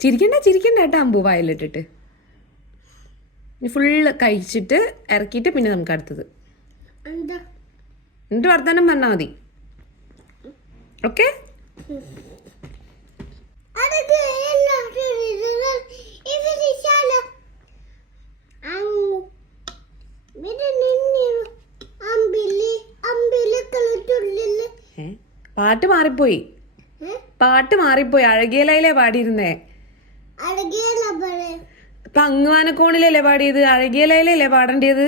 ചിരിക്കണ്ട ചിരിക്കണ്ട കേട്ടോ അമ്പു വായിലിട്ടിട്ട്. ഫുള്ള് കഴിച്ചിട്ട് ഇറക്കിയിട്ട് പിന്നെ നമുക്ക് അടുത്തത്. എന്നിട്ട് വർത്തമാനം പറഞ്ഞാൽ മതി. ഓക്കെ പാട്ട് മാറിപ്പോയി. പാട്ട് മാറിപ്പോയി. അഴകിയലയിലെ പാടിയിരുന്നേ. അപ്പൊ അങ്ങുവാനക്കോണിലല്ലേ പാടിയത്. അഴകിയലയിലല്ലേ പാടേണ്ടത്